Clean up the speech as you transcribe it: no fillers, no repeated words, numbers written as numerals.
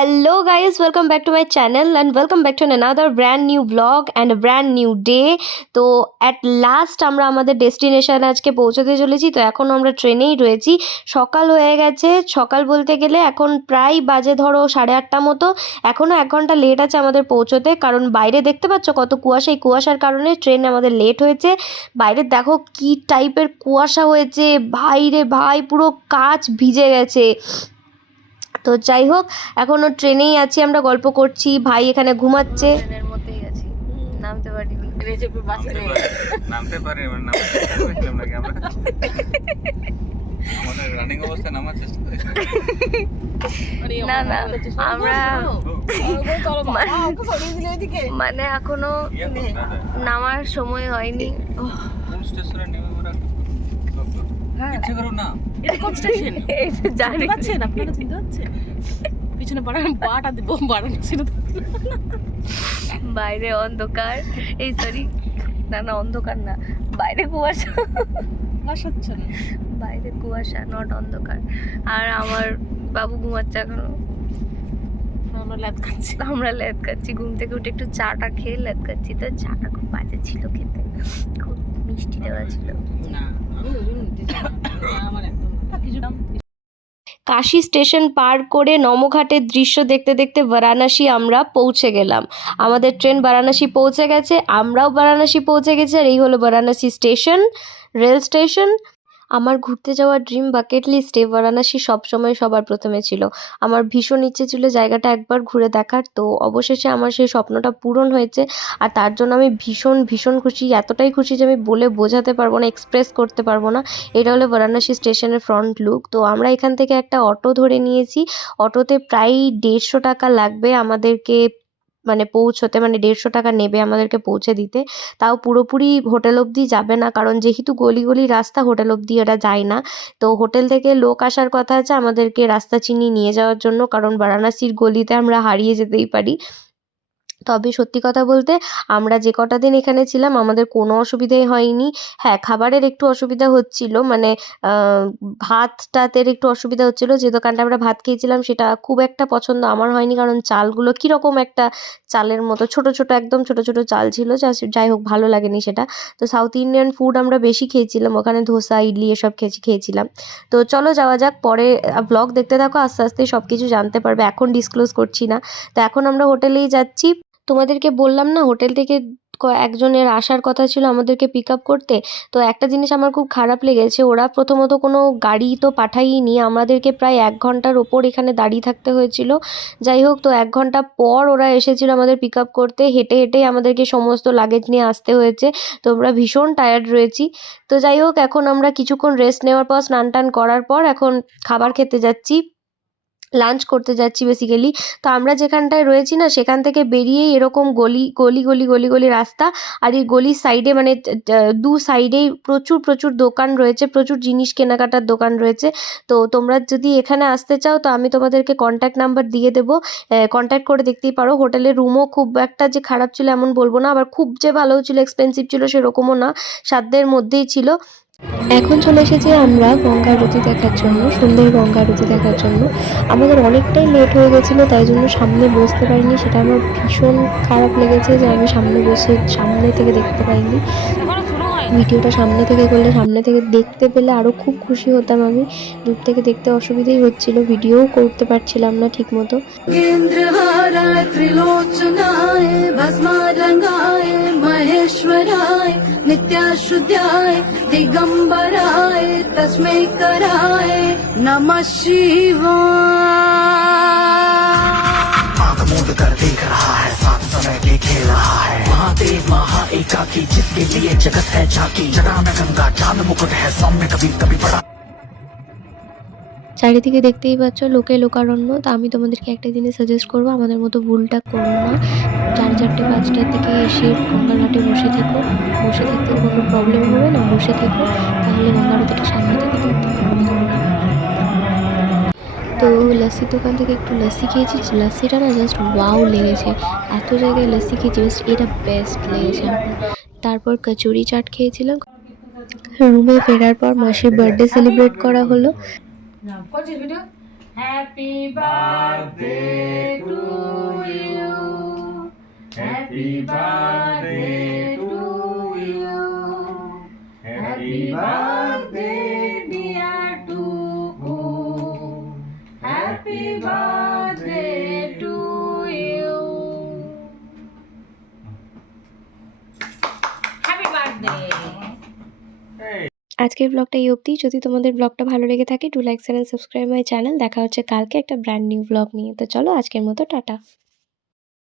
Hello guys, welcome back to my channel and welcome back to another brand new vlog and a brand new day. তো at last আমরা আমাদের destination আজকে পৌঁছতে চলেছি। তো এখন আমরা ট্রেনেই রয়েছি। সকাল হয়ে গেছে, সকাল বলতে গেলে এখন প্রায় বাজে ধরো 8:30 মতো। এখনও 1 ঘন্টা লেট আছে আমাদের পৌঁছতে, কারণ বাইরে দেখতে পাচ্ছ কত কুয়াশা। এই কুয়াশার কারণে ট্রেন আমাদের লেট হয়েছে। বাইরে দেখো কি টাইপের কুয়াশা হয়েছে, ভাই রে ভাই, পুরো কাঁচ ভিজে গেছে। তো যাই হোক, এখনও ট্রেনেই আছি, আমরা গল্প করছি, ভাই এখানে ঘুমাচ্ছে। ট্রেনের মধ্যেই আছি, নামতে পারিনি। নামতে পারি নামতে নাকি আমরা আমাদের রানিং অবস্থায় নামার চেষ্টা করি না আমরা মানে এখনো নামার সময় হয়নি। কোন স্টেশনে নেমে আমরা ইচ্ছে করো না। এটা কোন স্টেশন জানি পাচ্ছেন আপনারা, চিনতে পাচ্ছেন? পিছনে বাটা দিব বাটা ছিল। বাইরে অন্ধকার, এই সরি না অন্ধকার না, বাইরে কুয়াশা। বাসাচ্ছেন বাইরে কুয়াশা, নট অন্ধকার। আর আমার বাবু ঘুমাচ্ছে এখনো। আমরা ল্যাদ খাচ্ছি, ঘুম থেকে উঠে একটু চাটা খেয়ে ল্যাদ খাচ্ছি। তো চাটা খুব বাজে ছিল খেতে, খুব মিষ্টি দেওয়া ছিল। না আমি ওই জন্য নিতে চাই না, আমার একদম কিছু দাম। কাশি স্টেশন পার করে নমঘাটের দৃশ্য দেখতে দেখতে বারাণসী আমরা পৌঁছে গেলাম। আমাদের ট্রেন বারাণসী পৌঁছে গেছে, আমরাও বারাণসী পৌঁছে গেছি। আর এই হলো বারাণসী স্টেশন, রেল স্টেশন। আমার ঘুরতে যাওয়ার ড্রিম বাকেট লিস্টে বারাণসী সবসময় সবার প্রথমে ছিল। আমার ভীষণ ইচ্ছে ছিল জায়গাটা একবার ঘুরে দেখার। তো অবশেষে আমার সেই স্বপ্নটা পূরণ হয়েছে, আর তার জন্য আমি ভীষণ ভীষণ খুশি। এতটাই খুশি যে আমি বলে বোঝাতে পারবো না, এক্সপ্রেস করতে পারবো না। এটা হলো বারাণসী স্টেশনের ফ্রন্ট লুক। তো আমরা এখান থেকে একটা অটো ধরে নিয়েছি। অটোতে প্রায় 150 টাকা লাগবে আমাদেরকে মানে পৌঁছতে, মানে 150 টাকা নেবে আমাদেরকে পৌঁছে দিতে। তাও পুরোপুরি হোটেল অবধি যাবে না, কারণ যেহেতু গলি গলি রাস্তা, হোটেল অবধি ওরা যায় না। তো হোটেল থেকে লোক আসার কথা আছে আমাদেরকে রাস্তা চিনিয়ে নিয়ে যাওয়ার জন্য, কারণ বারাণসীর গলিতে আমরা হারিয়ে যেতেই পারি। তবে সত্যি কথা বলতে আমরা যে কটা দিন এখানে ছিলাম আমাদের কোনো অসুবিধাই হয়নি। হ্যাঁ, খাবারের একটু অসুবিধা হচ্ছিল, মানে ভাত-টাতের একটু অসুবিধা হচ্ছিল। যে দোকানটা আমরা ভাত খেয়েছিলাম সেটা খুব একটা পছন্দ আমার হয়নি, কারণ চালগুলো কীরকম একটা চালের মতো ছোট ছোট, একদম ছোট ছোট চাল ছিল। যাই হোক, ভালো লাগেনি সেটা। তো সাউথ ইন্ডিয়ান ফুড আমরা বেশি খেয়েছিলাম ওখানে, ধোসা, ইডলি এসব খেয়েছিলাম। তো চলো যাওয়া যাক, পরে ব্লগ দেখতে থাকো, আস্তে আস্তে সব কিছু জানতে পারবে। এখন ডিসক্লোজ করছি না। তো এখন আমরা হোটেলেই যাচ্ছি। তোমাদেরকে বললাম না হোটেল থেকে একজনের আসার কথা ছিল আমাদেরকে পিক আপ করতে। তো একটা জিনিস আমার খুব খারাপ লেগেছে, ওরা প্রথমত কোনো গাড়ি তো পাঠায়নি, আমাদেরকে প্রায় 1 ঘন্টার ওপর এখানে দাঁড়িয়ে থাকতে হয়েছিল। যাই হোক, তো 1 ঘন্টা পর ওরা এসেছিল আমাদের পিক আপ করতে। হেঁটে হেঁটেই আমাদেরকে সমস্ত লাগেজ নিয়ে আসতে হয়েছে। তো আমরা ভীষণ টায়ার্ড রয়েছি। তো যাই হোক, এখন আমরা কিছুক্ষণ রেস্ট নেওয়ার পর, স্নান টান করার পর এখন খাবার খেতে যাচ্ছি, লাঞ্চ করতে যাচ্ছি বেসিক্যালি। তো আমরা যেখানটায় রয়েছি না সেখান থেকে বেরিয়েই এরকম গলি রাস্তা। আর এই গলির সাইডে মানে দু সাইডেই প্রচুর দোকান রয়েছে, প্রচুর জিনিস কেনাকাটার দোকান রয়েছে। তো তোমরা যদি এখানে আসতে চাও তো আমি তোমাদেরকে কন্ট্যাক্ট নাম্বার দিয়ে দেবো, কন্ট্যাক্ট করে দেখতেই পারো। হোটেলের রুমও খুব একটা যে খারাপ ছিল এমন বলবো না, আবার খুব যে ভালোও ছিল, এক্সপেন্সিভ ছিল সেরকমও না, সাধ্যের মধ্যেই ছিল। এখন চলে এসেছি আমরা গঙ্গা আরতি দেখার জন্য, সুন্দর গঙ্গা আরতি দেখার জন্য। আমাদের অনেকটাই লেট হয়ে গেছিলো, তাই জন্য সামনে বসতে পারিনি। সেটা আমার ভীষণ খারাপ লেগেছে যে আমি সামনে থেকে দেখতে পাইনি। ভিডিওটা সামনে থেকে করলে, সামনে থেকে দেখতে পেলে আরও খুব খুশি হতাম আমি। দূর থেকে দেখতে অসুবিধাই হচ্ছিল, ভিডিওও করতে পারছিলাম না ঠিক মতো। दिगंबराय तस्मै कराय नमः शिवाय। मूड कर देख रहा है, साथ समय के खेल रहा है। महादेव महा एकाकी, जिसके लिए जगत है झाकी। जगह में गंगा जान मुकुट है, सौम्य कभी कभी बड़ा। চারিদিকে দেখতেই পাচ্ছ লোকে লোকারণ্য। তা আমি তোমাদেরকে একটা জিনিস সাজেস্ট করবো, আমাদের মতো ভুলটা করো না। 4-4টে 5টার দিকে এসে গঙ্গার ঘাটে বসে থাকতে কোনো প্রবলেম হবে না, বসে থেকো, তাহলে গঙ্গা আরতিটা সামনে থেকে দেখতে পারবে তোমরা। তো লস্যির দোকান থেকে একটু লস্যি খেয়েছি, লস্যিটা না জাস্ট ওয়াও লেগেছে। এত জায়গায় লস্যি খেয়েছি, জাস্ট এটা বেস্ট লেগেছে আমার। তারপর কচুরি চাট খেয়েছিলাম। রুমে ফেরার পর মাসির বার্থডে সেলিব্রেট করা হলো। Happy birthday Happy birthday to you. Happy birthday dear Tuku. Happy birthday to you. Happy birthday. আজকের ব্লগটা এই অবধি। যদি তোমাদের ব্লগটা ভালো লেগে থাকে do like channel subscribe my channel. দেখা হচ্ছে কালকে একটা ব্র্যান্ড নিউ ব্লগ নিয়ে। তো চলো আজকের মতো টাটা।